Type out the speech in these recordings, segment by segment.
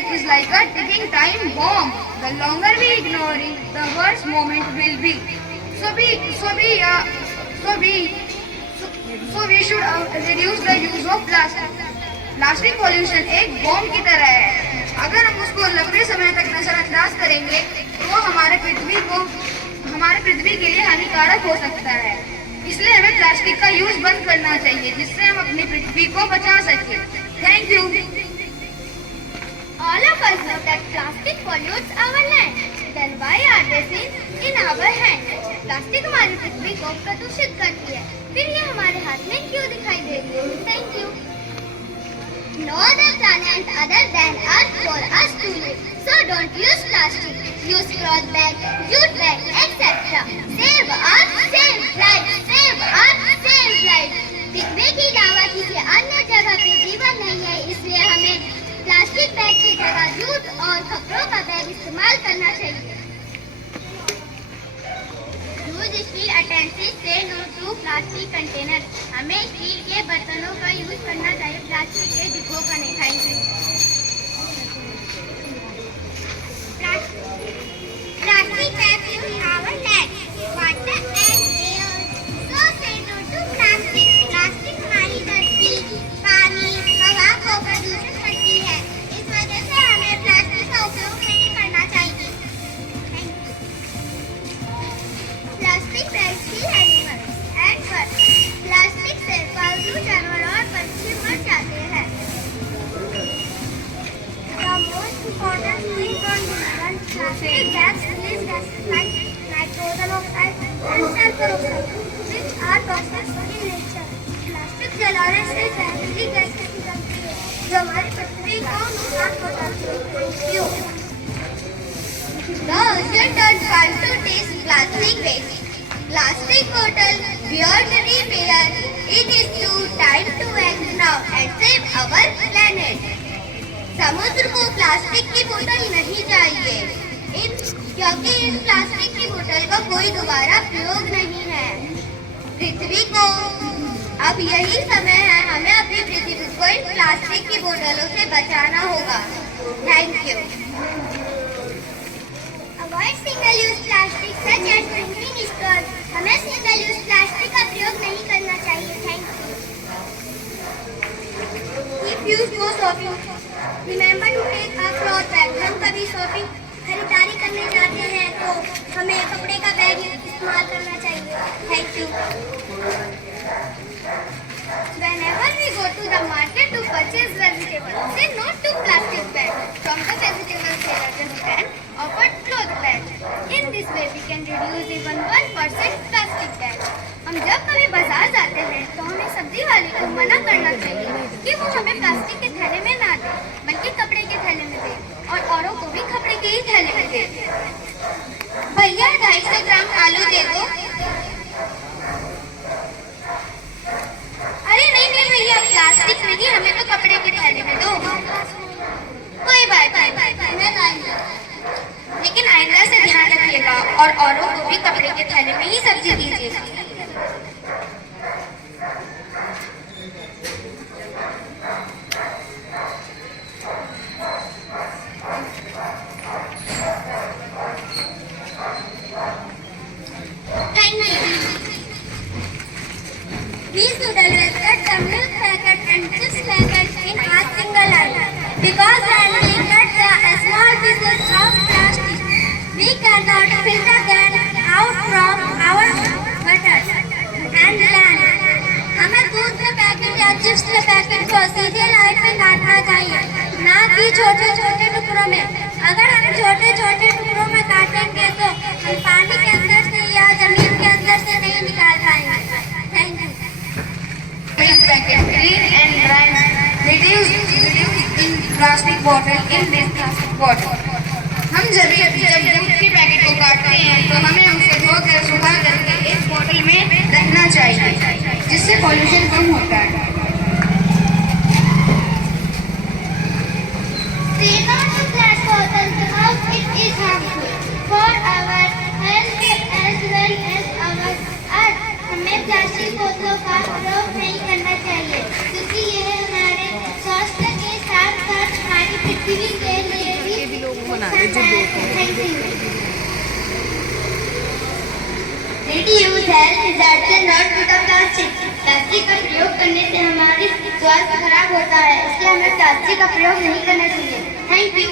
plastic is like a ticking time bomb. The longer we ignore it, the worse moment will be. So we should reduce the use of plastic. Plastic pollution एक बॉम्ब की तरह है. अगर हम उसको लंबे समय तक नजरअंदाज करेंगे तो वो हमारे पृथ्वी के लिए हानिकारक हो सकता है. इसलिए हमें प्लास्टिक का यूज बंद करना चाहिए जिससे हम अपनी पृथ्वी को बचा सकें. Thank you. All of us know that plastic pollutes our land. Then why are they seen in our hand? Plastic हमारी पृथ्वी को प्रदूषित करती है. फिर ये हमारे हाथ में क्यों दिखाई दे रही है? Thank you. No other planet other than Earth for us to live. So don't use plastic. Use cloth bag, jute bag, etc. Save Earth, save life. Save Earth, save life. पृथ्वी की अलावा किसी अन्य जगह पे जीवन नहीं है, इसलिए हमें प्लास्टिक बैग की जगह जूट और कपड़ों का बैग इस्तेमाल करना चाहिए. यूज स्टील अटेंसिल्स से नो टू प्लास्टिक कंटेनर. हमें स्टील के बर्तनों का यूज करना चाहिए, प्लास्टिक के डिब्बों का नहीं. Thank you. Plastic traps in our land, water and air. So say no to plastic. Plastic हमारी धरती, पानी, हवा को प्रदूषित करती है. इस वजह से हमें प्लास्टिक का उपयोग नहीं करना चाहिए. प्लास्टिक पेस्ट की एनिमल्स एंड बर्ड्स. प्लास्टिक से पालतू जानवर और पक्षी मर जाते हैं. The most important thing on plastic bags release gases like nitrogen oxide and sulfur oxide, which are toxic in nature. Plastic जलाने से जहरीली गैसें निकलती है जो हमारी पृथ्वी को नुकसान पहुंचाती है. Thank you. The ocean turns fun to taste plastic waste. Plastic bottle beyond repair. It is too time to act now and save our planet. समुद्र को प्लास्टिक की बोतल नहीं चाहिए क्योंकि इन प्लास्टिक की बोतल का कोई दोबारा प्रयोग नहीं है. पृथ्वी को अब यही समय है, हमें अपनी पृथ्वी को इन प्लास्टिक की बोतलों से बचाना होगा. Thank you. Avoid single use plastic such as drinking straws. हमें सिंगल यूज प्लास्टिक का प्रयोग नहीं करना चाहिए. Thank you. If you go shopping, remember to take a cloth bag. हम कभी शॉपिंग खरीदारी करने जाते हैं तो हमें कपड़े का बैग इस्तेमाल करना चाहिए. Thank you. Whenever we go to the market to purchase vegetables, say no to plastic bag. From the vegetable seller, just stand offered cloth bag. In this way, we can reduce even 1% plastic bag. हम जब कभी बाजार जाते हैं तो हमें सब्जी वाले को मना करना चाहिए कि वो हमें प्लास्टिक के थैले में ना दे, बल्कि कपड़े के थैले में दे और औरों को भी कपड़े के ही थैले में दे. भैया 250 ग्राम आलू दे दो. अरे नहीं भैया, प्लास्टिक नहीं, हमें तो कपड़े के थैले में दो. कोई बात नहीं, मैं लाऊंगा, लेकिन आइंदा से ध्यान रखिएगा और औरों को भी कपड़े के थैले में ही सब्जी दीजिएगा. Please noodle cut the milk packet and chips packet in a single line. Because when we cut the small pieces of plastic, we cannot filter them out from our butter and land. हमें दूध के पैकेट या चिप्स के पैकेट को सीधे लाइन में काटना चाहिए, ना कि छोटे छोटे टुकड़ों में. अगर हम छोटे छोटे टुकड़ों में काटेंगे तो हम पानी के अंदर से या जमीन के अंदर से नहीं निकाल पाएंगे. Thank you. Milk packet, clean and dry. Reduce in plastic bottle in this plastic bottle. हम जब दूध के पैकेट को काटते हैं तो हमें उसे धोकर सुखा करके एक बोतल में रखना चाहिए जिससे पॉल्यूशन कम होता है. Say no to glass bottles because it is harmful for our health as well as our earth. हमें प्लास्टिक बोतलों का प्रयोग नहीं करना चाहिए क्योंकि यह हमारे स्वास्थ्य के साथ साथ हमारी पृथ्वी के लिए Thank you. Reduce health is at not with the plastic. Plastic का प्रयोग करने से हमारी स्वास्थ्य खराब होता है, इसलिए हमें प्लास्टिक का प्रयोग नहीं करना चाहिए। Thank you.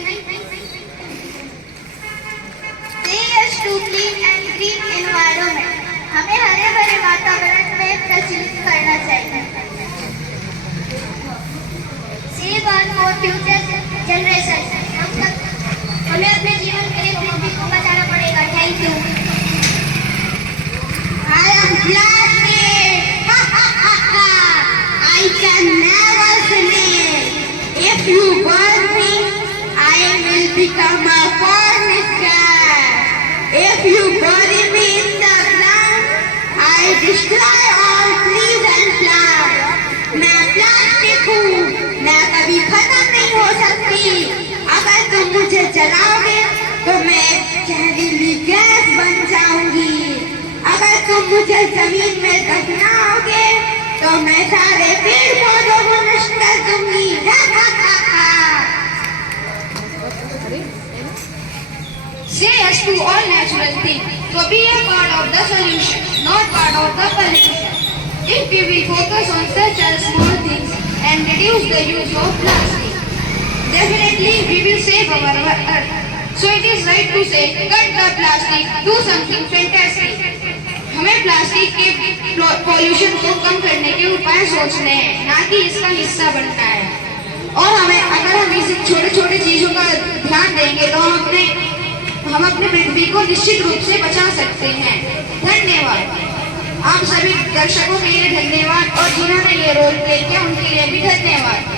Say yes to clean and green environment. हमें हरे भरे वातावरण में प्रचलित करना चाहिए। Save on for future generations. हमें अपने जीवन के लिए पृथ्वी को बचाना पड़ेगा। Thank you. I am plastic. I can never sleep. If you burn me, I will become a furniture. If you bury me in the ground, I destroy all trees and plants. मैं प्लास्टिक हूँ, मैं कभी खत्म नहीं हो सकती। अगर तुम मुझे जलाओगे, तो मैं जहरीली गैस बन जाऊंगी। अगर तुम मुझे जमीन में दफनाओगे, तो मैं सारे पेड़ पौधों को नष्ट कर दूंगी। Say yes to all natural things. So be a part of the solution, not part of the pollution. If we will focus on such as small things and reduce the use of plastic, definitely we will save our earth. So it is right to say, cut the plastic, do something fantastic. हमें प्लास्टिक के पॉल्यूशन को कम करने के उपाय सोचने हैं, ना कि इसका हिस्सा बनना है। और अगर हम इस छोटे छोटे चीजों का ध्यान देंगे, तो हम अपने पृथ्वी को निश्चित रूप से बचा सकते हैं। धन्यवाद। आप सभी दर्शकों के लिए धन्यवाद, और जिन्होंने ये रोल प्ले किया उनके लिए भी धन्यवाद।